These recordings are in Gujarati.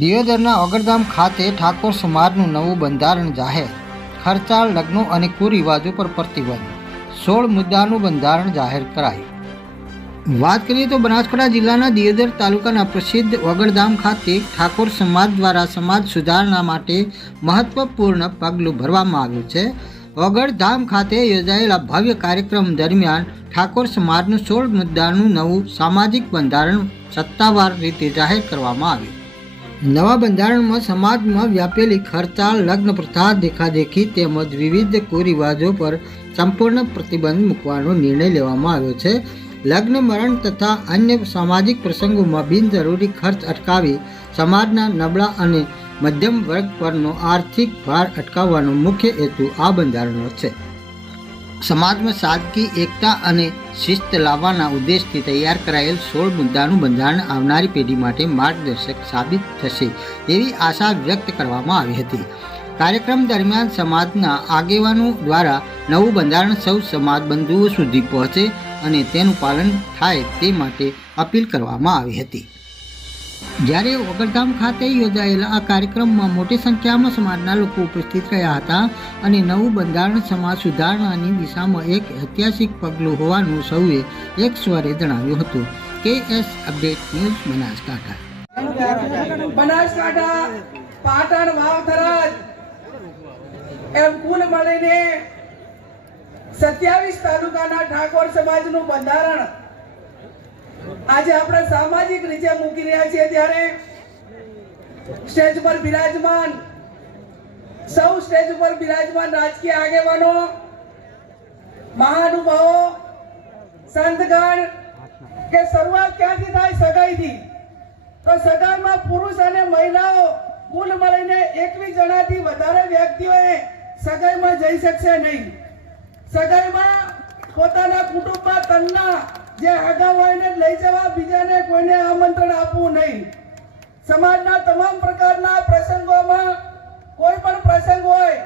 દિયોદરના ઓગરધામ ખાતે ઠાકોર સમાજનું નવું બંધારણ જાહેર. ખર્ચાળ લગ્નો અને કુરિવાજો પર પ્રતિબંધ. 16 મુદ્દાનું બંધારણ જાહેર કરાયું. વાત કરીએ તો બનાસકાંઠા જિલ્લાના દિયોદર તાલુકાના પ્રસિદ્ધ ઓગરધામ ખાતે ઠાકોર સમાજ દ્વારા સમાજ સુધારણા માટે મહત્વપૂર્ણ પગલું ભરવામાં આવ્યું છે. ઓગરધામ ખાતે યોજાયેલા ભવ્ય કાર્યક્રમ દરમિયાન ઠાકોર સમાજનું 16 મુદ્દાનું નવું સામાજિક બંધારણ સત્તાવાર રીતે જાહેર કરવામાં આવ્યું. નવા બંધારણમાં સમાજમાં વ્યાપેલી ખર્ચાળ લગ્ન પ્રથા, દેખાદેખી તેમજ વિવિધ કુરિવાજો પર સંપૂર્ણ પ્રતિબંધ મૂકવાનો નિર્ણય લેવામાં આવ્યો છે. લગ્ન, મરણ તથા અન્ય સામાજિક પ્રસંગોમાં બિનજરૂરી ખર્ચ અટકાવી સમાજના નબળા અને મધ્યમ વર્ગ પરનો આર્થિક ભાર અટકાવવાનો મુખ્ય હેતુ આ બંધારણનો છે. સમાજમાં સાદગી, એકતા અને શિસ્ત લાવવાના ઉદ્દેશથી તૈયાર કરાયેલ 16 મુદ્દાનું બંધારણ આવનારી પેઢી માટે માર્ગદર્શક સાબિત થશે એવી આશા વ્યક્ત કરવામાં આવી હતી. કાર્યક્રમ દરમિયાન સમાજના આગેવાનો દ્વારા નવું બંધારણ સૌ સમાજ બંધુઓ સુધી પહોંચે અને તેનું પાલન થાય તે માટે અપીલ કરવામાં આવી હતી. જ્યારે ઓગરધામ ખાતે યોજાયેલા આ કાર્યક્રમમાં મોટી સંખ્યામાં સમાજના લોકો ઉપસ્થિત રહ્યા હતા અને નવું બંધારણ સમાજ સુધારણાની દિશામાં એક ઐતિહાસિક પગલું હોવાનું સૌએ એક સ્વરે જણાવ્યું હતું. KS update news Banaskantha. Banaskantha, Patan, વાવથરાજ એમ કુલ મળીને 27 તાલુકાના ઠાકોર સમાજનું બંધારણ આજે આપણે સામાજિક રીતે મૂકી રહ્યા છીએ. ત્યારે સ્ટેજ પર બિરાજમાન સૌ સ્ટેજ પર બિરાજમાન રાજકીય આગેવાનો, મહાનુભાવો, સંતગણ કે શરૂઆત ક્યાંથી થાય? સગાઈથી. તો સગાઈમાં પુરુષ અને મહિલાઓ કુલ મળીને 21 જણાથી વધારે વ્યક્તિઓએ સગાઈમાં જઈ શકશે નહીં. સગાઈમાં પોતાના કુટુંબમાં તનના જે હગા હોય એને લઈ જવા, બીજાને કોઈને આમંત્રણ આપવું નહીં. સમાજના તમામ પ્રકારના પ્રસંગોમાં કોઈ પણ પ્રસંગ હોય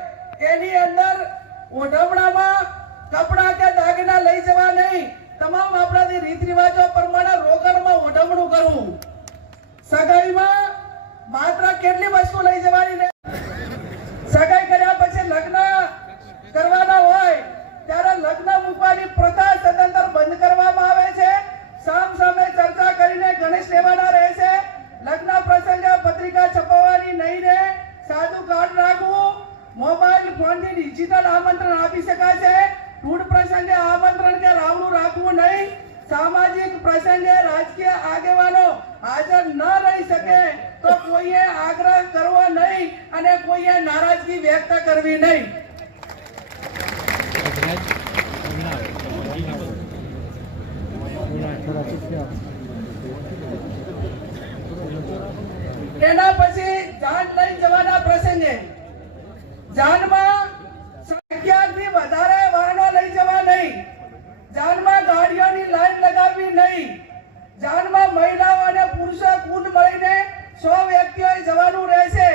એની અંદર ઓઢવણામાં કપડા કે દાગીના લઈ જવા નહીં. તમામ આપણાથી રીત રિવાજો પ્રમાણે રોકડમાં ઓઢવણું કરવું. સગાઈમાં માત્ર કેટલી વસ્તુ લઈ જવાની? સગાઈ કર્યા પછી લગ્ન કરવાના હોય ત્યારે લગ્ન મૂકવાની પ્રથા સદંતર બંધ કરવામાં આવે છે. સામ સામે ચર્ચા કરીને ગણેશ લેવાના રહેશે. લગ્ન પ્રસંગે પત્રિકા છપાવવાની નહીં રહે. સાદું કાર્ડ રાખવું. મોબાઈલ ફોનથી ડિજિટલ આમંત્રણ આપી શકાશે. ટૂડ પ્રસંગે આમંત્રણ કે રાવણું રાખવું નહીં. સામાજિક પ્રસંગે રાજકીય આગેવાનો હાજર ન રહી શકે તો કોઈએ આગ્રહ કરવો નહીં અને કોઈએ નારાજગી વ્યક્ત કરવી નહીં. એના પછી જાન લઈ જવાના પ્રસંગે જાનમાં 11 થી વધારે વાહનો લઈ જવા નહીં. જાનમાં ગાડીઓની લાઈન લગાવવી નહીં. જાનમાં મહિલાઓ અને પુરુષો કુલ મળીને 100 વ્યક્તિઓએ જવાનું રહેશે.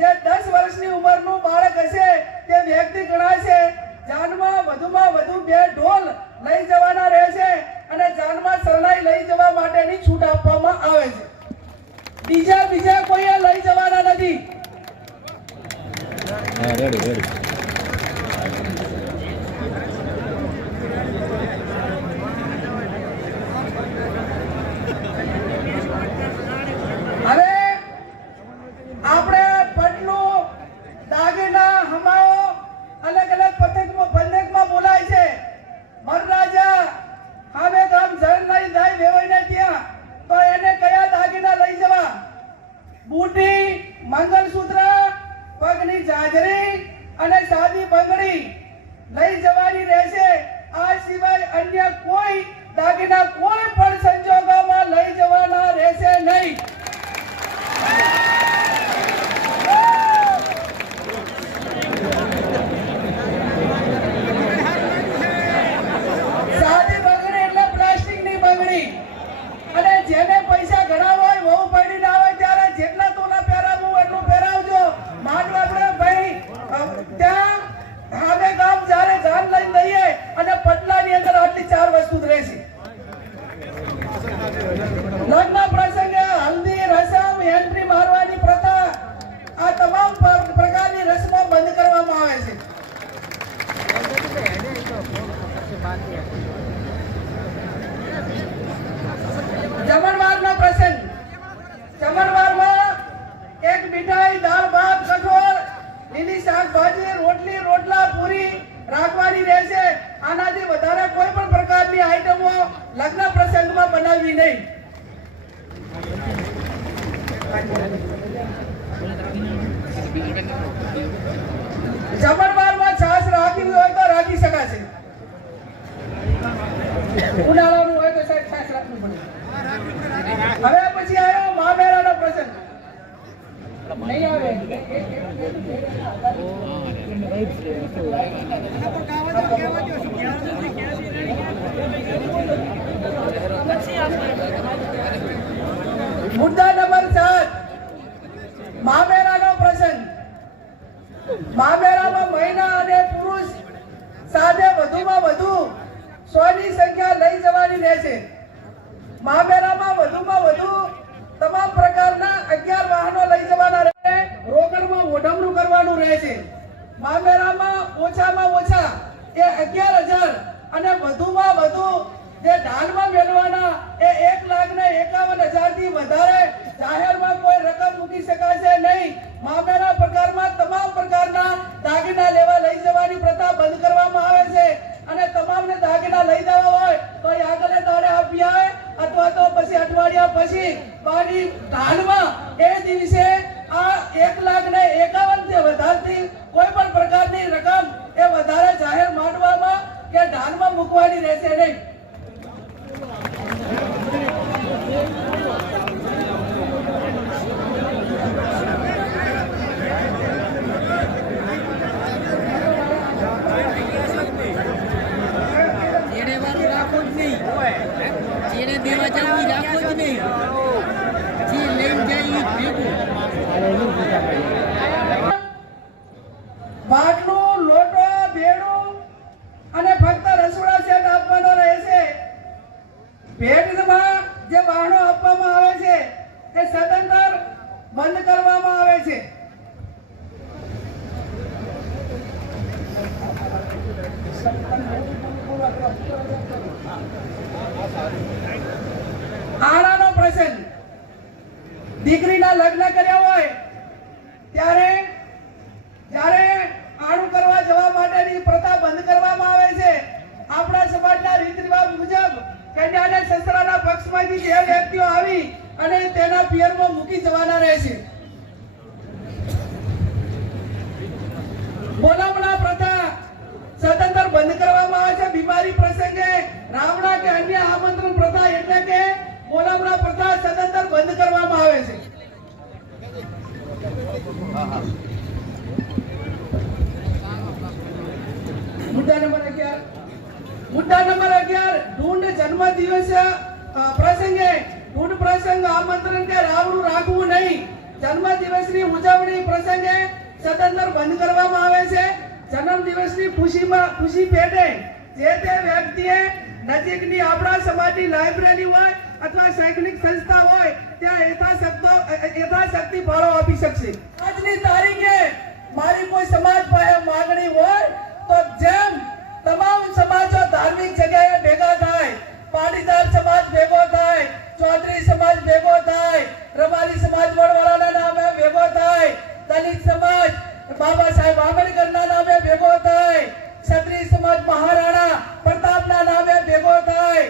જે 10 વર્ષની ઉંમરનું બાળક હશે તે વ્યક્તિ ગણાશે. જાનમાં વધુમાં વધુ 2 ઢોલ લઈ જવાના રહેશે અને જાનમાં શરણાઈ લઈ જવા માટેની છૂટ આપવામાં આવે છે. બીજા કોઈએ લઈ જવાના નથી. હવે આપણે પટલું, દાગીના, હમાઓ અલગ અલગ પંથકમાં બોલાય છે. મરરાજા હવે ગામ જણ લઈ જાય વેવાઈને ત્યાં તો એને કયા દાગીના લઈ જવા? બુટી, મંગળસૂત્ર, પગની જાજરી અને જમણવારનો પ્રસંગ. જમણવારમાં એક મીઠાઈ, દાળ ભાત, કઠોળ, લીલી શાકભાજી, રોટલી, રોટલા, પૂરી રાખવાની રહેશે. આનાથી વધારે કોઈ પણ પ્રકારની આઈટમો લગ્ન પ્રસંગમાં બનાવવી નહીં. જમણવારમાં છાશ રાખવી હોય તો રાખી શકાશે. ઉનાળાનું હોય તો સાહેબ છાશ રાખવું પડે. હવે પછી આવ્યો મહામેળાનો પ્રસંગ. નહીં આવે. મુદ્દા નંબર 7, મહામેળાનો પ્રસંગ. મહામેળામાં મહિલા અને પુરુષ સાથે વધુમાં વધુ 100 ની સંખ્યા લઈ જવાની રહેશે. મહામેળામાં વધુમાં વધુ તમામ પ્રકારના 11 વાહનો લઈ જવાના રહેશે. રોકડમાં ઓઢમણું કરવાનું રહેશે. મહામેળામાં ઓછામાં ઓછા એ 11,000 અને વધુમાં વધુ જે દાનમાં મેળવવાના એ 1,51,000 થી વધારે જાહેરમાં કોઈ રકમ મૂકી શકાશે નહીં. મહામેળા પ્રકારમાં તમામ પ્રકારના દાગીના લેવા લઈ જવાની પ્રથા બંધ કરવામાં આવે છે અને તમામને દાગીના લઈ જવા હોય તો આગળ દાડે આપી આવે અથવા તો પછી અઠવાડિયા પછી બાકી દાનમાં એ દિવસે આ 1,51,000 થી વધારથી કોઈ પણ પ્રકારની રકમ એ વધારે જાહેર માંડવામાં કે દાનમાં મૂકવાની રહેશે નહીં. બાટલું, લોટો, ભેડું અને ફક્ત રસોડા સેટ આપવાનો રહેશે. ભેટમાં જે વાહનો આપવામાં આવે છે એ સદંતર બંધ કરવામાં આવે છે. આણાનો પ્રસંગ. દીકરીના લગ્ન કર્યા હોય ત્યારે જ્યારે આણું કરવા જવા માટેની પ્રથા બંધ કરવામાં આવે છે. આપણા સમાજના રીત રિવાજ મુજબ કન્યાને સસરાના પક્ષમાંથી જે વ્યક્તિઓ આવી અને તેના પિયરમાં મૂકી જવાના રહેશે. બોલાવણા પ્રથા સદંતર બંધ કરવામાં આવે છે. બીમારી પ્રસંગે રાવણા કે અન્ય આમંત્રણ પ્રથા એટલે કે બોલાવણા પ્રથા સદંતર બંધ કરવામાં આવે છે. મુદ્દા નંબર 11, ઢૂંઢ જન્મદિવસ પ્રસંગે ઢૂંઢ પ્રસંગ આમંત્રણ કે રાવણું રાખવું નહીં. જન્મદિવસની ઉજવણી પ્રસંગે સદંતર બંધ કરવામાં આવે છે. જન્મદિવસની ખુશી પેટે જે તે વ્યક્તિએ નજીકની આપણા સમાજની લાઇબ્રેરી હોય અથવા શૈક્ષણિક સંસ્થા હોય ત્યાં યથાશક્તિ ફાળો આપી શકશે. આજની તારીખે મારી કોઈ સમાજ પાસે માંગણી હોય તો જેમ તમામ સમાજો ધાર્મિક જગ્યાએ ભેગા થાય, પાટીદાર સમાજ ભેગો થાય, ચૌધરી સમાજ ભેગો થાય, રબારી સમાજ વડવાળાના નામે ભેગો થાય, દલિત સમાજ બાબા સાહેબ આંબેડકરના નામે ભેગો થાય, ક્ષત્રિય સમાજ મહારાણા પ્રતાપના નામે ભેગો થાય,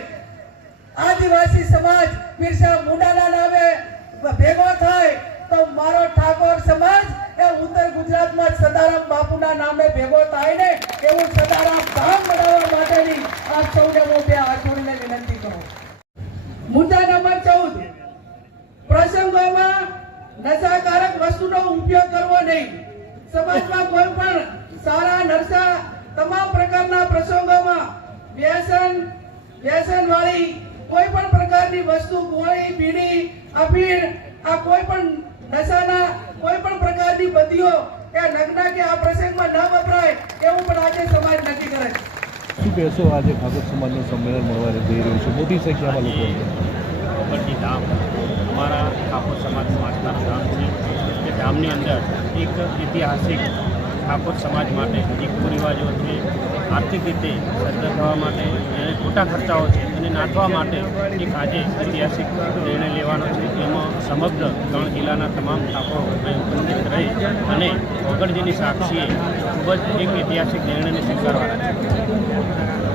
આદિવાસી સમાજ બિરસા મુંડાના નામે ભેગો થાય તો મારો ઠાકોર સમાજ એ ઉત્તર ગુજરાતમાં સદારામ બાપુના નામે ભેગો થાય ને એવું સદારામ ધામ બનાવવા માટેની આપ સૌને હું બે હાથ જોડીને વિનંતી કરું. મુદ્દા નંબર 14, પ્રસંગોમાં નશાકારક વસ્તુનો ઉપયોગ કરવો નહીં. સમાજમાં કોઈ પણ સારા નરસા તમામ પ્રકારના પ્રસંગોમાં વ્યસન વાળી કોઈ પણ પ્રકારની વસ્તુ, ગોળી, બીડી, અફીણ, આ કોઈ પણ નશાના કોઈ પણ પ્રકારની બંધીઓ એ લગ્ન કે આ પ્રસંગમાં ન વપરાય એવું પણ આજે સમાજ નક્કી કરે છે. શું કહેશો? આજે ઠાકોર સમાજનું સંમેલન મળવા જઈ રહ્યું છે, મોટી સંખ્યામાં લોકો ગણપતિ ધામ અમારા ઠાકોર સમાજનું આસ્થાનું ધામ છે. એ ધામની અંદર એક ઐતિહાસિક ઠાકોર સમાજ માટે જે કુરિવાજો છે, આર્થિક રીતે સદ્ધર થવા માટે જે ખોટા ખર્ચાઓ છે એને નાથવા માટે એક આજે ઐતિહાસિક નિર્ણય લેવાનો છે. એમાં સમગ્ર 3 જિલ્લાના તમામ ઠાકોરો ઉપસ્થિત રહી અને વગરજીની સાક્ષીએ ખૂબ જ એક ઐતિહાસિક નિર્ણયને સ્વીકારવાના છે.